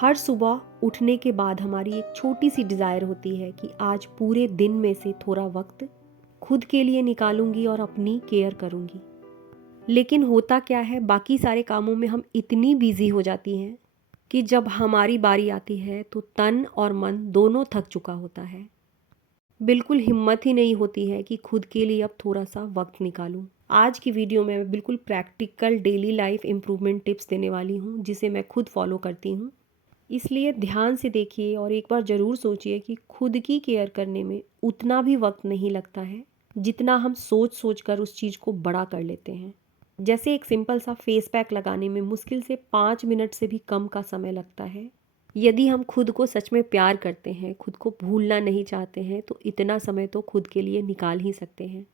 हर सुबह उठने के बाद हमारी एक छोटी सी डिज़ायर होती है कि आज पूरे दिन में से थोड़ा वक्त खुद के लिए निकालूंगी और अपनी केयर करूंगी। लेकिन होता क्या है, बाकी सारे कामों में हम इतनी बिजी हो जाती हैं कि जब हमारी बारी आती है तो तन और मन दोनों थक चुका होता है। बिल्कुल हिम्मत ही नहीं होती है कि खुद के लिए अब थोड़ा सा वक्त निकालूं। आज की वीडियो में मैं बिल्कुल practical daily life improvement tips देने वाली हूँ जिसे मैं खुद फॉलो करती हूँ। इसलिए ध्यान से देखिए और एक बार ज़रूर सोचिए कि खुद की केयर करने में उतना भी वक्त नहीं लगता है जितना हम सोच सोच कर उस चीज़ को बड़ा कर लेते हैं। जैसे एक सिंपल सा फेस पैक लगाने में मुश्किल से 5 मिनट से भी कम का समय लगता है। यदि हम खुद को सच में प्यार करते हैं, खुद को भूलना नहीं चाहते हैं, तो इतना समय तो खुद के लिए निकाल ही सकते हैं।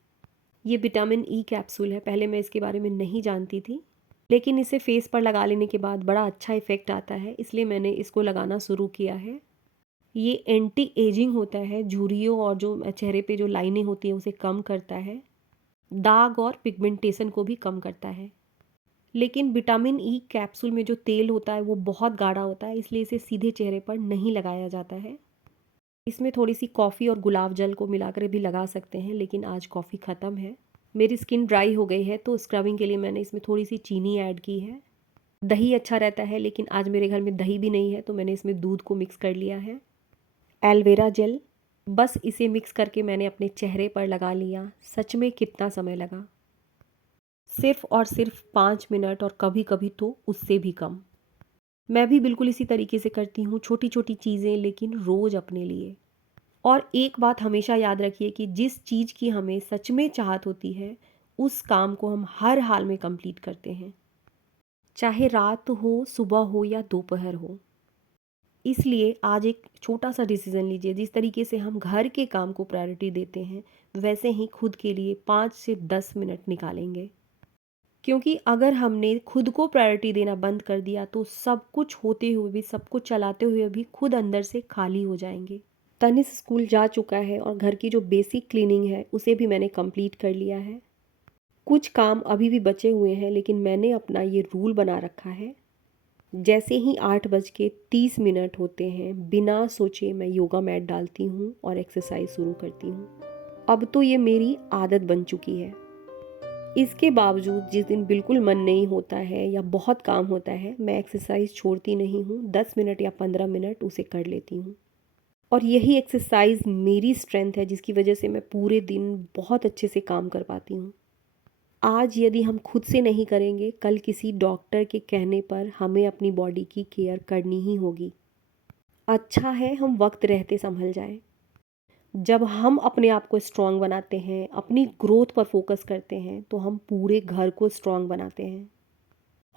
ये विटामिन ई कैप्सूल है। पहले मैं इसके बारे में नहीं जानती थी, लेकिन इसे फेस पर लगा लेने के बाद बड़ा अच्छा इफ़ेक्ट आता है, इसलिए मैंने इसको लगाना शुरू किया है। ये एंटी एजिंग होता है, झुर्रियों और जो चेहरे पे जो लाइनें होती हैं उसे कम करता है, दाग और पिगमेंटेशन को भी कम करता है। लेकिन विटामिन ई कैप्सूल में जो तेल होता है वो बहुत गाढ़ा होता है, इसलिए इसे सीधे चेहरे पर नहीं लगाया जाता है। इसमें थोड़ी सी कॉफ़ी और गुलाब जल को मिलाकर भी लगा सकते हैं, लेकिन आज कॉफ़ी ख़त्म है। मेरी स्किन ड्राई हो गई है तो स्क्रबिंग के लिए मैंने इसमें थोड़ी सी चीनी ऐड की है। दही अच्छा रहता है, लेकिन आज मेरे घर में दही भी नहीं है तो मैंने इसमें दूध को मिक्स कर लिया है। एलोवेरा जेल, बस इसे मिक्स करके मैंने अपने चेहरे पर लगा लिया। सच में कितना समय लगा, सिर्फ और सिर्फ 5 मिनट, और कभी कभी तो उससे भी कम। मैं भी बिल्कुल इसी तरीके से करती हूँ, छोटी छोटी चीज़ें लेकिन रोज़ अपने लिए। और एक बात हमेशा याद रखिए कि जिस चीज़ की हमें सच में चाहत होती है उस काम को हम हर हाल में कंप्लीट करते हैं, चाहे रात हो, सुबह हो या दोपहर हो। इसलिए आज एक छोटा सा डिसीज़न लीजिए। जिस तरीके से हम घर के काम को प्रायोरिटी देते हैं, वैसे ही खुद के लिए 5 से 10 मिनट निकालेंगे। क्योंकि अगर हमने खुद को प्रायोरिटी देना बंद कर दिया तो सब कुछ होते हुए भी, सब कुछ चलाते हुए भी खुद अंदर से खाली हो जाएंगे। तनिष स्कूल जा चुका है और घर की जो बेसिक क्लीनिंग है उसे भी मैंने कंप्लीट कर लिया है। कुछ काम अभी भी बचे हुए हैं, लेकिन मैंने अपना ये रूल बना रखा है, जैसे ही 8:30 होते हैं बिना सोचे मैं योगा मैट डालती हूँ और एक्सरसाइज शुरू करती हूँ। अब तो ये मेरी आदत बन चुकी है। इसके बावजूद जिस दिन बिल्कुल मन नहीं होता है या बहुत काम होता है, मैं एक्सरसाइज छोड़ती नहीं हूँ। 10 मिनट या 15 मिनट उसे कर लेती हूँ। और यही एक्सरसाइज मेरी स्ट्रेंथ है, जिसकी वजह से मैं पूरे दिन बहुत अच्छे से काम कर पाती हूँ। आज यदि हम खुद से नहीं करेंगे, कल किसी डॉक्टर के कहने पर हमें अपनी बॉडी की केयर करनी ही होगी। अच्छा है हम वक्त रहते संभल जाएं। जब हम अपने आप को स्ट्रांग बनाते हैं, अपनी ग्रोथ पर फोकस करते हैं, तो हम पूरे घर को स्ट्रांग बनाते हैं।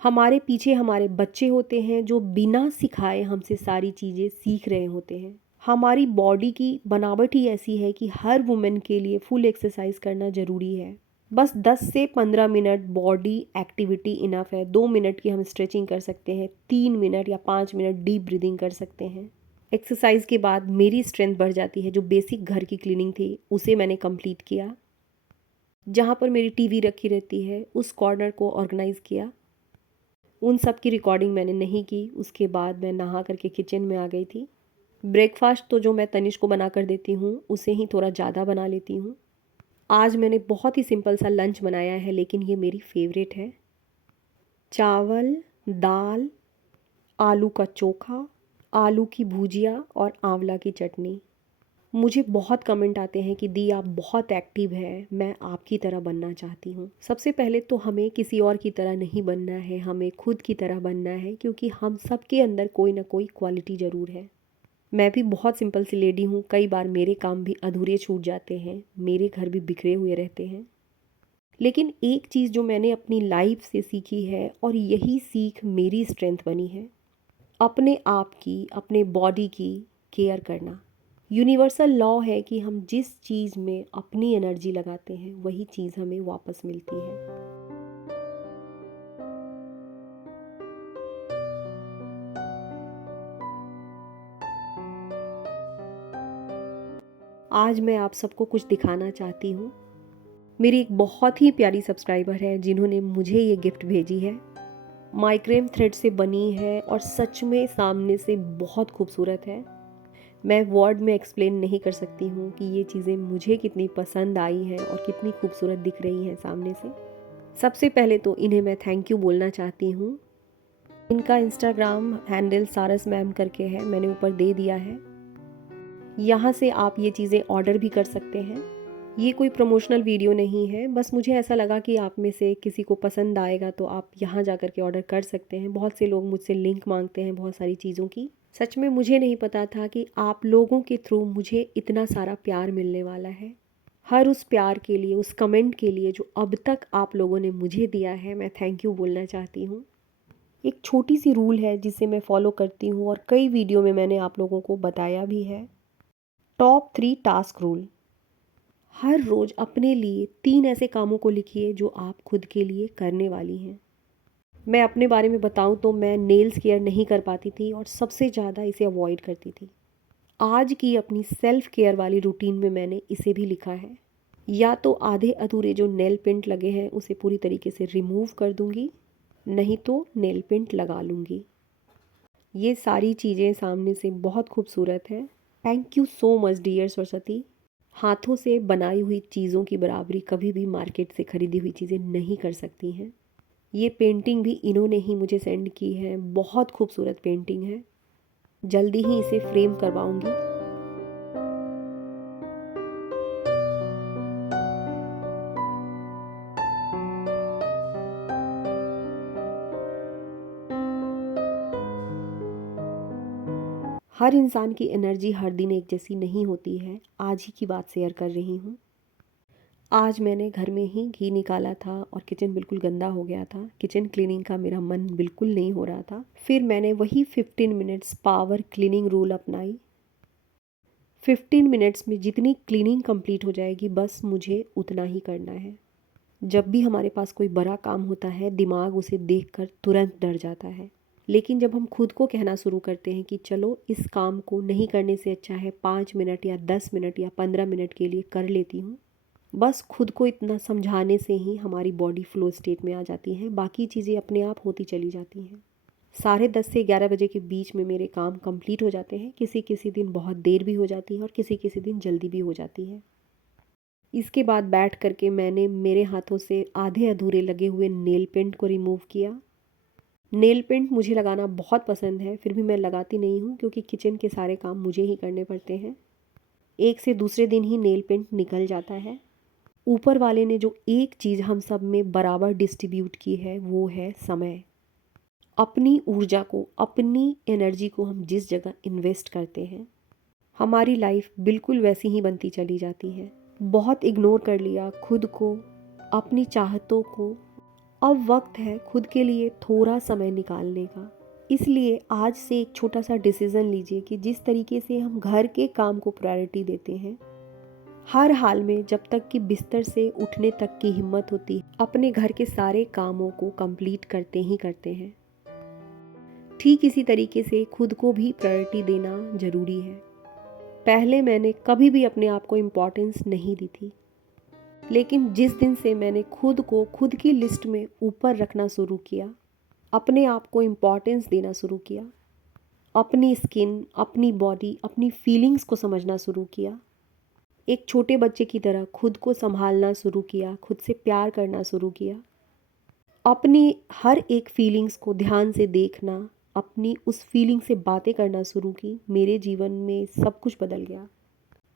हमारे पीछे हमारे बच्चे होते हैं जो बिना सिखाए हमसे सारी चीज़ें सीख रहे होते हैं। हमारी बॉडी की बनावट ही ऐसी है कि हर वुमेन के लिए फुल एक्सरसाइज करना ज़रूरी है। बस 10 से 15 मिनट बॉडी एक्टिविटी इनफ है। 2 मिनट की हम स्ट्रेचिंग कर सकते हैं, 3 मिनट या 5 मिनट डीप ब्रीदिंग कर सकते हैं। एक्सरसाइज के बाद मेरी स्ट्रेंथ बढ़ जाती है। जो बेसिक घर की क्लीनिंग थी उसे मैंने कंप्लीट किया। जहाँ पर मेरी टीवी रखी रहती है उस कॉर्नर को ऑर्गेनाइज़ किया। उन सब की रिकॉर्डिंग मैंने नहीं की। उसके बाद मैं नहा करके किचन में आ गई थी। ब्रेकफास्ट तो जो मैं तनिष को बना कर देती हूँ उसे ही थोड़ा ज़्यादा बना लेती हूँ। आज मैंने बहुत ही सिंपल सा लंच बनाया है, लेकिन ये मेरी फेवरेट है। चावल, दाल, आलू का चोखा, आलू की भुजिया और आंवला की चटनी। मुझे बहुत कमेंट आते हैं कि दी आप बहुत एक्टिव है, मैं आपकी तरह बनना चाहती हूँ। सबसे पहले तो हमें किसी और की तरह नहीं बनना है, हमें खुद की तरह बनना है, क्योंकि हम सबके अंदर कोई ना कोई क्वालिटी ज़रूर है। मैं भी बहुत सिंपल सी लेडी हूँ। कई बार मेरे काम भी अधूरे छूट जाते हैं, मेरे घर भी बिखरे हुए रहते हैं। लेकिन एक चीज़ जो मैंने अपनी लाइफ से सीखी है और यही सीख मेरी स्ट्रेंथ बनी है, अपने आप की, अपने बॉडी की केयर करना। यूनिवर्सल लॉ है कि हम जिस चीज़ में अपनी एनर्जी लगाते हैं वही चीज़ हमें वापस मिलती है। आज मैं आप सबको कुछ दिखाना चाहती हूँ। मेरी एक बहुत ही प्यारी सब्सक्राइबर है जिन्होंने मुझे ये गिफ्ट भेजी है। माइक्रेम थ्रेड से बनी है और सच में सामने से बहुत खूबसूरत है। मैं वर्ड में एक्सप्लेन नहीं कर सकती हूँ कि ये चीज़ें मुझे कितनी पसंद आई हैं और कितनी खूबसूरत दिख रही हैं सामने से। सबसे पहले तो इन्हें मैं थैंक यू बोलना चाहती हूँ। इनका इंस्टाग्राम हैंडल सारस मैम करके है, मैंने ऊपर दे दिया है। यहाँ से आप ये चीज़ें ऑर्डर भी कर सकते हैं। ये कोई प्रमोशनल वीडियो नहीं है, बस मुझे ऐसा लगा कि आप में से किसी को पसंद आएगा तो आप यहाँ जा कर के ऑर्डर कर सकते हैं। बहुत से लोग मुझसे लिंक मांगते हैं बहुत सारी चीज़ों की। सच में मुझे नहीं पता था कि आप लोगों के थ्रू मुझे इतना सारा प्यार मिलने वाला है। हर उस प्यार के लिए, उस कमेंट के लिए जो अब तक आप लोगों ने मुझे दिया है, मैं थैंक यू बोलना चाहती हूँ। एक छोटी सी रूल है जिसे मैं फॉलो करती हूँ और कई वीडियो में मैंने आप लोगों को बताया भी है। Top 3 task rule. हर रोज़ अपने लिए 3 ऐसे कामों को लिखिए जो आप खुद के लिए करने वाली हैं। मैं अपने बारे में बताऊं तो मैं नेल्स केयर नहीं कर पाती थी और सबसे ज़्यादा इसे अवॉइड करती थी। आज की अपनी सेल्फ केयर वाली रूटीन में मैंने इसे भी लिखा है। या तो आधे अधूरे जो नेल पेंट लगे हैं उसे पूरी तरीके से रिमूव कर दूंगी, नहीं तो नेल पेंट लगा लूँगी। ये सारी चीज़ें सामने से बहुत खूबसूरत है। Thank you so much dear Saraswati. हाथों से बनाई हुई चीज़ों की बराबरी कभी भी मार्केट से खरीदी हुई चीज़ें नहीं कर सकती हैं। ये पेंटिंग भी इन्होंने ही मुझे सेंड की है, बहुत खूबसूरत पेंटिंग है। जल्दी ही इसे फ्रेम करवाऊंगी। हर इंसान की एनर्जी हर दिन एक जैसी नहीं होती है। आज ही की बात शेयर कर रही हूँ। आज मैंने घर में ही घी निकाला था और किचन बिल्कुल गंदा हो गया था। किचन क्लीनिंग का मेरा मन बिल्कुल नहीं हो रहा था। फिर मैंने वही 15 मिनट्स पावर क्लीनिंग रूल अपनाई। 15 मिनट्स में जितनी क्लीनिंग कंप्लीट हो जाएगी बस मुझे उतना ही करना है। जब भी हमारे पास कोई बड़ा काम होता है दिमाग उसे देखकर तुरंत डर जाता है, लेकिन जब हम खुद को कहना शुरू करते हैं कि चलो इस काम को नहीं करने से अच्छा है 5 मिनट या 10 मिनट या 15 मिनट के लिए कर लेती हूँ, बस खुद को इतना समझाने से ही हमारी बॉडी फ्लो स्टेट में आ जाती है। बाकी चीज़ें अपने आप होती चली जाती हैं। 10:30 से 11 बजे के बीच में मेरे काम कंप्लीट हो जाते हैं। किसी किसी दिन बहुत देर भी हो जाती है और किसी किसी दिन जल्दी भी हो जाती है। इसके बाद बैठ करके मैंने मेरे हाथों से आधे अधूरे लगे हुए नेल पेंट को रिमूव किया। नेल पेंट मुझे लगाना बहुत पसंद है, फिर भी मैं लगाती नहीं हूँ क्योंकि किचन के सारे काम मुझे ही करने पड़ते हैं। एक से दूसरे दिन ही नेल पेंट निकल जाता है। ऊपर वाले ने जो एक चीज़ हम सब में बराबर डिस्ट्रीब्यूट की है वो है समय। अपनी ऊर्जा को, अपनी एनर्जी को हम जिस जगह इन्वेस्ट करते हैं हमारी लाइफ बिल्कुल वैसी ही बनती चली जाती है। बहुत इग्नोर कर लिया खुद को, अपनी चाहतों को। अब वक्त है खुद के लिए थोड़ा समय निकालने का। इसलिए आज से एक छोटा सा डिसीज़न लीजिए कि जिस तरीके से हम घर के काम को प्रायोरिटी देते हैं, हर हाल में जब तक कि बिस्तर से उठने तक की हिम्मत होती अपने घर के सारे कामों को कंप्लीट करते ही करते हैं, ठीक इसी तरीके से खुद को भी प्रायोरिटी देना ज़रूरी है। पहले मैंने कभी भी अपने आप को इम्पोर्टेंस नहीं दी थी, लेकिन जिस दिन से मैंने खुद को खुद की लिस्ट में ऊपर रखना शुरू किया, अपने आप को इम्पोर्टेंस देना शुरू किया, अपनी स्किन, अपनी बॉडी, अपनी फीलिंग्स को समझना शुरू किया, एक छोटे बच्चे की तरह खुद को संभालना शुरू किया, खुद से प्यार करना शुरू किया, अपनी हर एक फीलिंग्स को ध्यान से देखना, अपनी उस फीलिंग से बातें करना शुरू की, मेरे जीवन में सब कुछ बदल गया।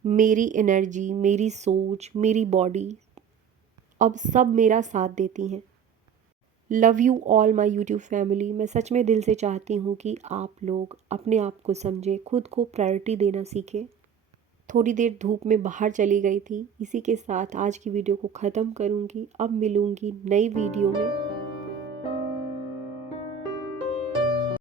मेरी एनर्जी, मेरी सोच, मेरी बॉडी अब सब मेरा साथ देती हैं। Love you all my YouTube family. मैं सच में दिल से चाहती हूँ कि आप लोग अपने आप को समझें, खुद को प्रायोरिटी देना सीखें। थोड़ी देर धूप में बाहर चली गई थी। इसी के साथ आज की वीडियो को ख़त्म करूँगी। अब मिलूँगी नई वीडियो में।